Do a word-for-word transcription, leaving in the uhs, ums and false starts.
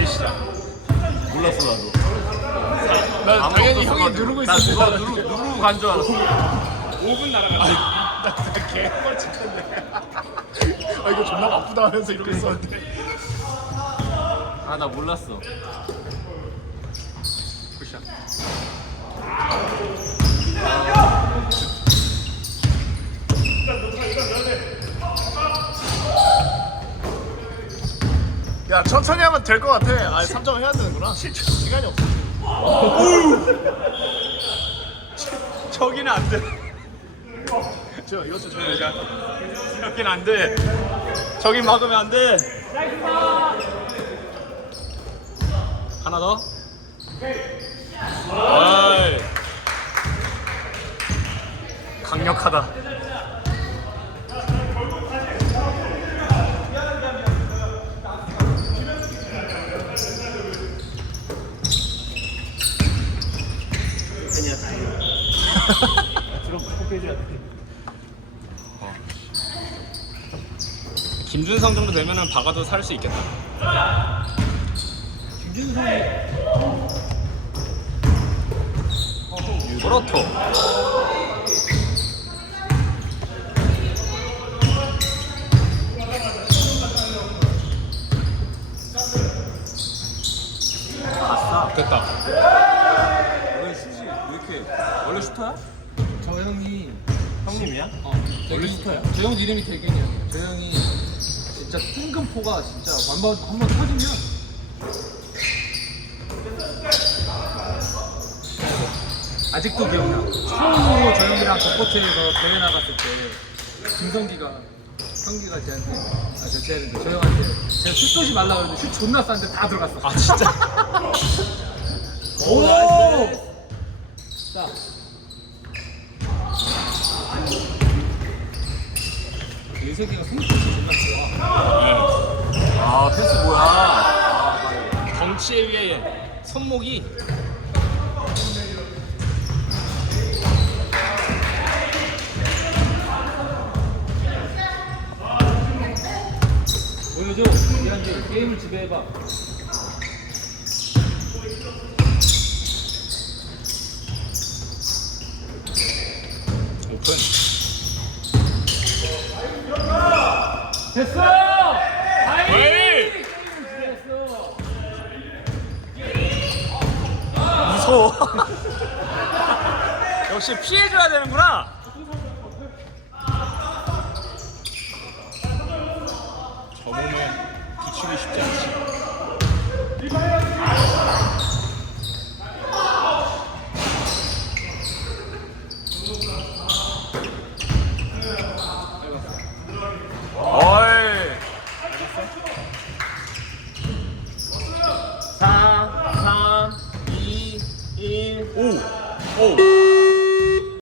시작. 몰랐어 나도. 나 아무것도 당연히 형이 없어가지고. 누르고 나 있었는데. 누가 누르 누르고 간 줄 알았어. 오 분 날아갔어. 나 개뻘 찍혔네. 아 이거 존나 바쁘다 하면서 이러고 있었는데. 아 나 몰랐어. 굿샷. 야 천천히 하면 될 것 같아. 아 삼 점 해야 되는구나. 시간이 없어. 저기는 안 돼. 저 이거 좀 저기 이렇게는 안 돼. 저기 막으면 안 돼. 하나 더. 아이. 강력하다. 김준성 정도 되면은 박아도 살 수 있겠다. 김준성이 그렇토. 아싸 됐다. 왜 슛이 왜 이렇게 원래 슈터야? 저 형이 형님이야? 어 원래 대균- 슈터야? 저 형 이름이 대균이야. 저 형이 진짜 뜬금포가 진짜 한번 한번 터지면 아직도 기억나. 처음으로 저 형이랑 덕포트에서 대회 나갔을 때 김성기가 성기가 쟤한테 아저 쟤한테 저 형한테 제가 슛 쏘지 말라 그러는데 슛 존나 쐈는데 다 들어갔어. 아 진짜? 오! 자. 예석이가 생각보다 존나 좋아. 아 패스 뭐야? 아, 덩치에 의해 손목이 보여줘. 얘한테 게임을 지배해봐. 오픈. 됐어! 에이! 게임을 지배했어. 무서워. 역시 피해줘야 되는구나. 저 몸에 비추기 쉽지 않지.